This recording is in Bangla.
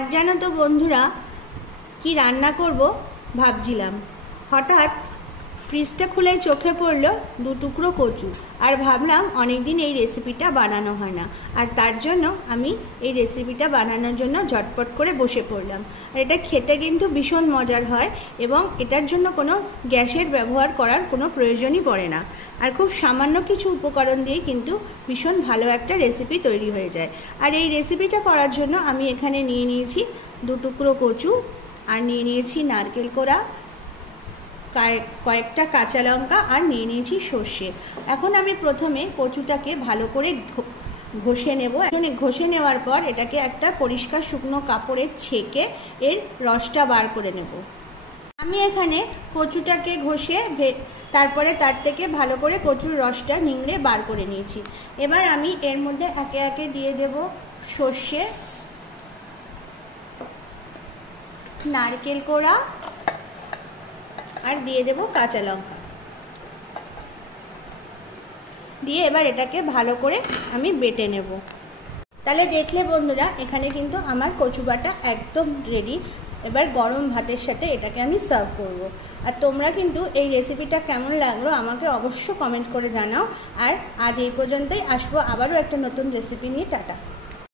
আজ জানো তো বন্ধুরা কি রান্না করব ভাবছিলাম, হঠাৎ ফ্রিজটা খুলে চোখে পড়লো দু টুকরো কচু। আর ভাবলাম অনেকদিন এই রেসিপিটা বানানো হয় না, আর তার জন্য আমি এই রেসিপিটা বানানোর জন্য ঝটপট করে বসে পড়লাম। আর এটা খেতে কিন্তু ভীষণ মজার হয় এবং এটার জন্য কোনো গ্যাসের ব্যবহার করার কোনো প্রয়োজনই পড়ে না। আর খুব সামান্য কিছু উপকরণ দিয়ে কিন্তু ভীষণ ভালো একটা রেসিপি তৈরি হয়ে যায়। আর এই রেসিপিটা করার জন্য আমি এখানে নিয়ে নিয়েছি দু টুকরো কচু, আর নিয়ে নিয়েছি নারকেল কোড়া, কয়েকটা কাঁচা লঙ্কা, আর নিয়ে নিয়েছি সর্ষে। এখন আমি প্রথমে কচুটাকে ভালো করে ঘষে নেব। ঘষে নেওয়ার পর এটাকে একটা পরিষ্কার শুকনো কাপড়ে ছেঁকে এর রসটা বার করে নেব। আমি এখানে কচুটাকে ঘষে তারপরে তার থেকে ভালো করে কচুর রসটা নিংড়ে বার করে নিয়েছি। এবার আমি এর মধ্যে একে একে দিয়ে দেব সর্ষে, নারকেল কোড়া, আর দিয়ে দেব কাঁচা লঙ্কা দিয়ে এবার এটাকে ভালো করে আমি বেটে নেব। তাহলে দেখলে বন্ধুরা এখানে কিন্তু আমার কচু বাটা একদম রেডি। এবার গরম ভাতের সাথে এটাকে আমি সার্ভ করব। আর তোমরা কিন্তু এই রেসিপিটা কেমন লাগলো আমাকে অবশ্য কমেন্ট করে জানাও। আর আজ এই পর্যন্তই, আসবো আবারও একটা নতুন রেসিপি নিয়ে। টাটা।